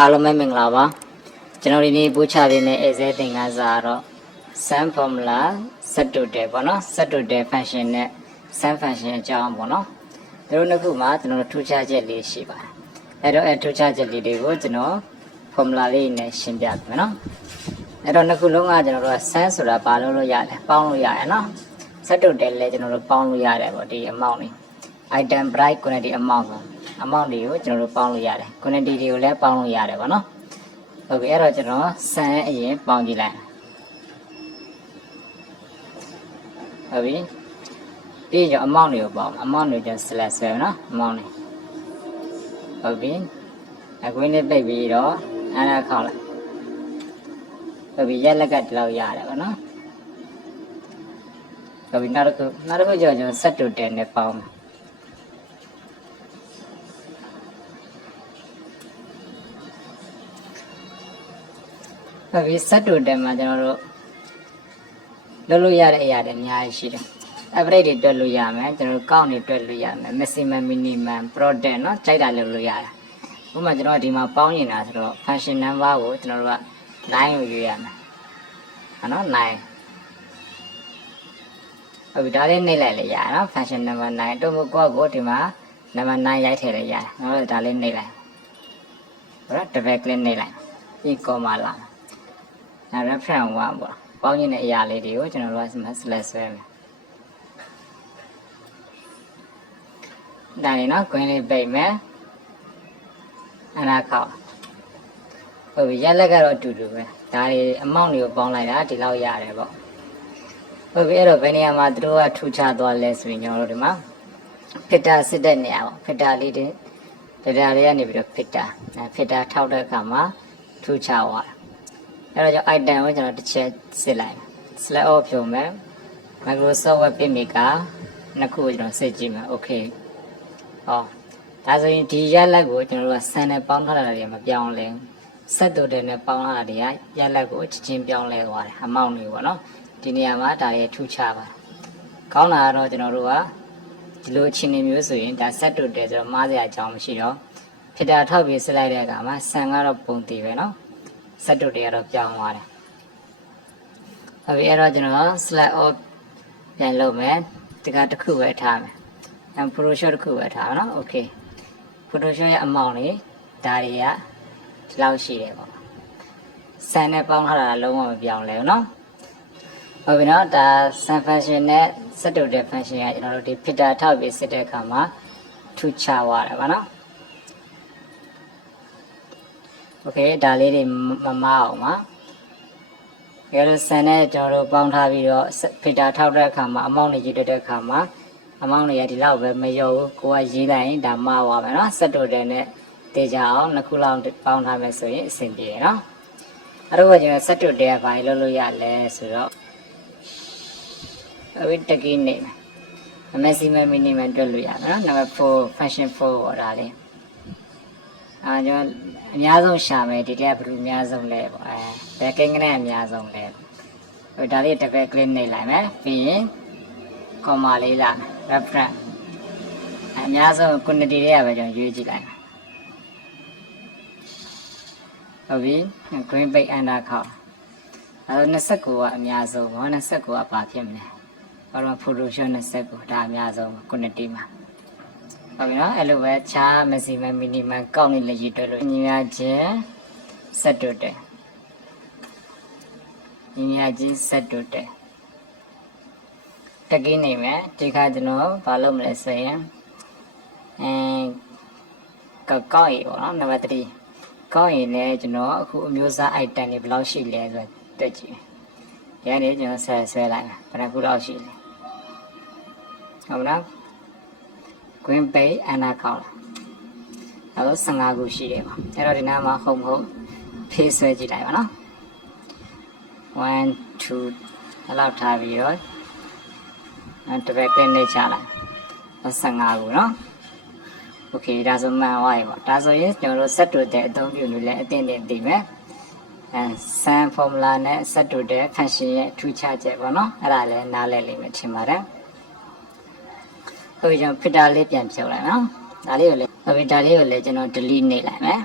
အားလုံးပဲမင်္ဂလာပါကျွန်တော်ဒီနေ့ပို့ချပေးမယ့် Excel သင်ခန်းစာကတော့ sum formula set total ပေါ့နော် set total function နဲ့ sum function အကြောင်းပေါ့နော်ဒီလိုနှစ်ခုမှာကျွန်တော်ထူးခြားချက်လေးရှိပါတယ်အဲ့တော့ထူးခြားချက်လေးတွေကိုကျွန်တော် formula လေးနဲ့ရှင်းပြမယ်နော်အဲ့တော့နှစ်ခုလုံးကကျွန်တော်တို့က sum ဆိုတာပါလို့ရတယ်ပေါင်းလို့ရတယ်နော် set total လည်းကျွန်တော်တို့ပေါင်းလို့ရတယ်ပေါ့ဒီ amount လေး item price quantity amount တွေကိုကျွန်တော်တို့ပေါင်းလို့ရတယ် quantity တွေကိုလည်းပေါင်းလို့ရတယ်ပေါ့နော်ဟုတ်ပြီအဲ့တော့ကျွန်တော် sum အရင်ပေါင်းကြည့်လိုက်ဟုတ်ပြီပြီးရင် amount တွေကိုပေါင်း amount တွေကျွန်တော် select ဆွဲမယ်နော် amount တွေဟုတ်ပြီအခုနေ့ပိတ်ပြီးတော့အဲ့ဒါခေါက်လိုက်ဟုတ်ပြီရက်လက်ကဒီလောက်ရတယ်ပေါ့နော်ဟုတ်ပြီနောက်တစ်ခုကျွန်တော် set total နဲ့ပေါင်းမယ်ဟုတ်ပြီ set total မှာကျွန်တော်တို့လုပ်လို့ရတဲ့အရာတွေအများကြီးရှိတယ် average တွေတွက်လို့ရမယ်ကျွန်တော်တို့ count တွေတွက်လို့ရမယ် maximum minimum product เนาะကြိုက်တာလုပ်လို့ရတယ်ဥပမာကျွန်တော်ဒီမှာပေါင်းနေတာဆိုတော့ function number ကိုကျွန်တော်တို့က9ကိုရွေးရမယ်ဟုတ်နော်9ဟုတ်ပြီဒါလေးနှိပ်လိုက်လေရနော် function number 9တို့ကိုကိုဒီမှာ number 9ရိုက်ထည့်လိုက်ရတယ်နော်ဒါလေးနှိပ်လိုက်ဟုတ်လား double click နှိပ်လိုက်ပြီး comma လာနောက် reference 1ပေါ့ပေါင်းခြင်းတဲ့အရာလေးတွေကိုကျွန်တော်တို့က select ဆွဲမယ်ဒါလေးနော် green လေးပိတ်မယ်အနာခေါက်ဟုတ်ပြီရက်လက်ကတော့အတူတူပဲဒါတွေ amount တွေကိုပေါင်းလိုက်တာဒီလောက်ရတယ်ပေါ့ဟုတ်ပြီအဲ့တော့ဘယ်နေရာမှာသူတို့ကထူခြားသွားလဲဆိုရင်ကျွန်တော်တို့ဒီမှာ filter စစ်တဲ့နေရာပေါ့ filter လေးတွေ filter လေးကနေပြီးတော့ filter ထောက်တဲ့အခါမှာထူခြားသွားတယ်အဲ့တော့ကျွန်တော် item ကိုကျွန်တော်တစ်ချက်စစ်လိုက် select all ဖြုံမယ် Microsoft Web Maker နှစ်ခုကိုကျွန်တော်စစ်ကြည့်မယ် okay ဟောဒါဆိုရင်ဒီရက်လက်ကိုကျွန်တော်တို့က sum နဲ့ပေါင်းထားတာတွေမပြောင်းလဲ set total နဲ့ပေါင်းထားတာတွေကရက်လက်ကိုချက်ချင်းပြောင်းလဲသွားတယ် amount တွေပေါ့နော်ဒီနေရာမှာဒါတွေထူးခြားပါတယ်ကောင်းတာကတော့ကျွန်တော်တို့ကဒီလိုအခြေအနေမျိုးဆိုရင်ဒါ set total ဆိုတော့မှားစရာအကြောင်းမရှိတော့ filter ထောက်ပြီးစစ်လိုက်တဲ့အခါမှာ sum ကတော့ပုံတည်ပဲနော် set total ကတော့ပြောင်းသွားတယ်ဟုတ်ပြီအဲ့တော့ကျွန်တော် select all ပြန်လုပ်မယ်ဒီကတစ်ခုပဲထားမယ်Photoshop တစ်ခုပဲထားနော် okay Photoshop ရဲ့ amount တွေဒါတွေကဒီလောက်ရှိတယ်ပေါ့ sum နဲ့ပေါင်းထားတာလုံးဝမပြောင်းလဲဘူးနော်ဟုတ်ပြီနော်ဒါ sum function နဲ့ set total function ကကျွန်တော်တို့ဒီ filter ထောက်ပြီးစစ်တဲ့အခါမှာထူခြားသွားတယ်ပါနော် okay ဒါလေးတွေမမအောင်ပါအဲလို sum နဲ့ကျွန်တော်တို့ပေါင်းထားပြီးတော့ filter ထောက်တဲ့အခါမှာ amount တွေကြည့်တဲ့အခါမှာamount တွေကဒီလောက်ပဲမရောဘူးကိုကရေးလိုက်ရင်ဒါမှားသွားမယ်နော် set total နဲ့တေချာအောင်နှစ်ခုလောက်ပေါင်းထားမယ်ဆိုရင်အဆင်ပြေတယ်နော်အဲ့တော့ကျွန်တော် set total ကဘာလို့လုပ်ရလဲဆိုတော့အဝိတကိနေမယ် maximum minimum တွက်လို့ရမယ်နော် number 4 function 4ပေါ့ဒါလေးကျွန်တော်အများဆုံးရှာမယ်ဒီတက်ဘယ်လိုအများဆုံးလဲပေါ့ဘယ်ကိန်းကနေအများဆုံးလဲဟိုဒါလေး double click နှိပ်လိုက်မယ်ပြီးရင် comma လေးလာမယ် reference အများဆုံး quantity တွေကပဲကျွန်တော်ရွေးကြည့်လိုက်မယ်ဟုတ်ပြီ green page under ခေါက်အဲ29ကအများဆုံးပေါ့29ကဘာဖြစ်မလဲဘာလို့ Photoshop 29ဒါအများဆုံး quantity မှာဟုတ်ပြီနော်အဲ့လိုပဲခြား maximum minimum ကောက်နေလက်ရေးတွဲလို့ညီများချင်း set total ညီများချင်း set total တကင်းနေမယ်ဒီခါကျွန်တော်ဘာလုပ်မလဲဆိုရင်ကောက်ရပေါ့နော်နံပါတ်3ကောက်ရင်လည်းကျွန်တော်အခုအမျိုးအစား item တွေဘယ်လောက်ရှိလဲဆိုတော့တက်ကြည့်ရနေကျွန်တော်ဆွဲလိုက်မယ်ဘယ်နှခုလောက်ရှိလဲဟုတ်လား green page အနာကောက်လာတော့15ခုရှိတယ်ပေါ့အဲ့တော့ဒီနားမှာဟုတ်မဟုတ်ဖေးဆွဲကြည့်လိုက်ပါနော်1 2အဲ့လောက်ထားပြီးတော့တစ်ပတ်ကနေ့ချလိုက်15ခုနော်โอเคဒါဆိုမှန်သွားပြီပေါ့ဒါဆိုရင်ကျွန်တော်တို့ set total အသုံးပြုလို့လည်းအတင်းတင်းသိမယ်sum formula နဲ့ set total function ရဲ့ထူးခြားချက်ပေါ့နော်အဲ့ဒါလည်းနားလည်လိမ့်မယ်ထင်ပါတယ်ဟုတ်ပြီကျွန်တော် filter လေးပြန်ဖြုတ်လိုက်နော်ဒါလေးကိုလည်းဟုတ်ပြီဒါလေးကိုလည်းကျွန်တော် delete နှိပ်လိုက်မယ်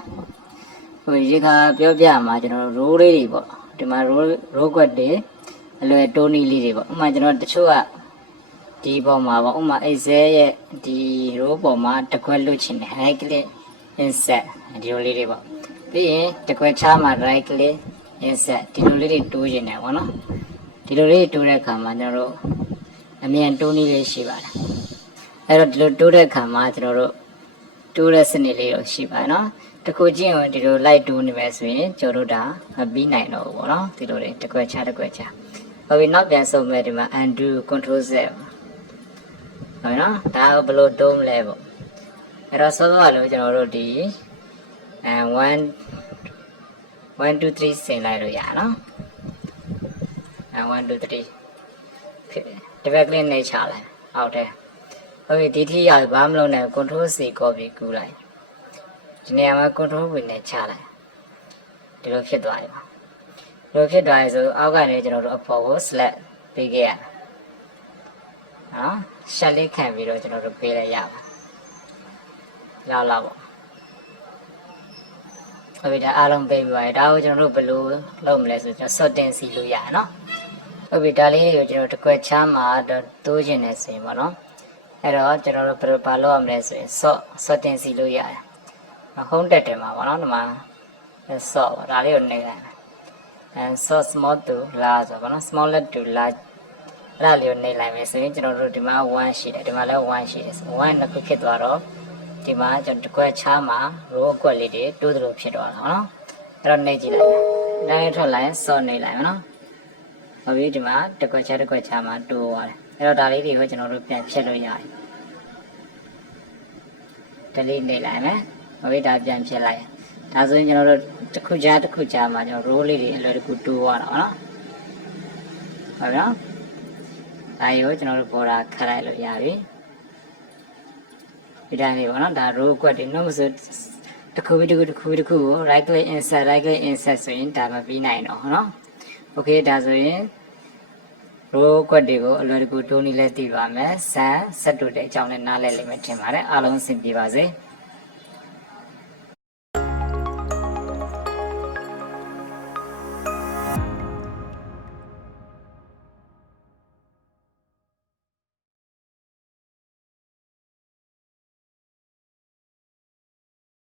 ဟိုရေခါပြောပြမှာကျွန်တော်ရိုးလေးတွေပေါ့ဒီမှာရိုးကွက်တွေအလွယ်တိုးနီးလေးတွေပေါ့ဥမာကျွန်တော်တချို့ကဒီပေါ်မှာပေါ့ဥမာအိတ်ဆဲရဲ့ဒီရိုးပေါ်မှာတစ်ခွက်လွတ်ချင်တယ် right click insert ဒီလိုလေးတွေပေါ့ပြီးရင်တစ်ခွက်ချားမှာ right click insert ဒီလိုလေးတွေတိုးချင်တယ်ပေါ့နော်ဒီလိုလေးတိုးတဲ့အခါမှာကျွန်တော်တို့အမြန်တိုးနည်းလေးရှိပါတယ်အဲ့တော့ဒီလိုတိုးတဲ့အခါမှာကျွန်တော်တို့တိုးတဲ့စနစ်လေးတော့ရှိပါတယ်နော်တခုချင်းကိုဒီလိုလိုက်တိုးနေမယ်ဆိုရင်ကျွန်တော်တို့ဒါမပြီးနိုင်တော့ဘူးပေါ့နော်ဒီလိုတွေတစ်ခွက်ချတစ်ခွက်ချဟုတ်ပြီနောက်ပြန်ဆုံးမယ်ဒီမှာ undo control z ဟုတ်နော်ဒါဘယ်လိုတိုးမလဲပေါ့အဲ့တော့စောစောကလို့ကျွန်တော်တို့ဒီ1 2 3ဆင်လိုက်လို့ရနော်1 2 3ဒီဘက်ကလေးနေချလိုက်ဟုတ်တယ်ဟုတ်ပြီဒီထိရောက်ဘာမလုပ်နဲ့ control c copy ကူးလိုက်ဒီနေရာမှာ control v နဲ့ချလိုက်ဒီလိုဖြစ်သွားပြီပါဒီလိုဖြစ်သွားပြီဆိုအောက်ကနေကျွန်တော်တို့အပေါ်ကို select ပေးခဲ့ရနော်ရှက်လေးခံပြီးတော့ကျွန်တော်တို့ပေးလိုက်ရပါလောက်ပေါ့ဟုတ်ပြီဒါအားလုံးပေးပြီးပါတယ်ဒါကိုကျွန်တော်တို့ဘယ်လိုလုပ်မလဲဆိုကျွန်တော် sorting စီလို့ရနော်ဟုတ်ပြီဒါလေးကိုကျွန်တော်တစ်ခွက်ချမ်းမှာတိုးခြင်းနဲ့ဆိုရင်ပေါ့နော်အဲ့တော့ကျွန်တော်တို့ဘယ်လိုပါလုပ်ရမလဲဆိုရင် sorting စီလို့ရတယ်home တက်တယ်မှာပေါ့နော်ဒီမှာ sort ပေါ့ဒါလေးကိုနှိပ်လိုက်sort small to large ဆိုပေါ့နော် smaller to large အဲ့ဒါလေးကိုနှိပ်လိုက်မယ်ဆိုရင်ကျွန်တော်တို့ဒီမှာ1ရှိတယ်ဒီမှာလည်း1ရှိတယ်1နှစ်ခုဖြစ်သွားတော့ဒီမှာကျွန်တော်တစ်ခွက်ချားမှာ row အကွက်လေးတွေတိုးသလိုဖြစ်သွားတာနော်အဲ့တော့နှိပ်ကြည့်လိုက်မယ်ဒါလေးထွက်လိုက် sort နှိပ်လိုက်မယ်နော်ဟုတ်ပြီဒီမှာတစ်ခွက်ချားမှာတိုးသွားတယ်အဲ့တော့ဒါလေးတွေကိုကျွန်တော်တို့ပြန်ဖြတ်လို့ရတယ်delete နှိပ်လိုက်မယ်ဟုတ်ပြီဒါပြန်ဖြတ်လိုက်ဒါဆိုရင်ကျွန်တော်တို့တစ်ခုချားမှာကျွန်တော် row လေးတွေအလွယ်တကူတိုးသွားတာနော်ဟုတ်ပြီနော်ဒါရိုးကျွန်တော်တို့ပေါ်တာခတ်လိုက်လို့ရပြီဒီတိုင်းလေးပေါ့နော်ဒါ row ကွက်တွေနော်ဆိုတစ်ခုကို right click insert ဆိုရင်ဒါမပြီးနိုင်တော့နော် okay ဒါဆိုရင် row ကွက်တွေကိုအလွယ်တကူတိုးနည်းလဲသိပါမယ်ဆက်တူတဲ့အကြောင်းနဲ့နားလည်လိမ့်မယ်ထင်ပါတယ်အားလုံးအဆင်ပြေပါစေ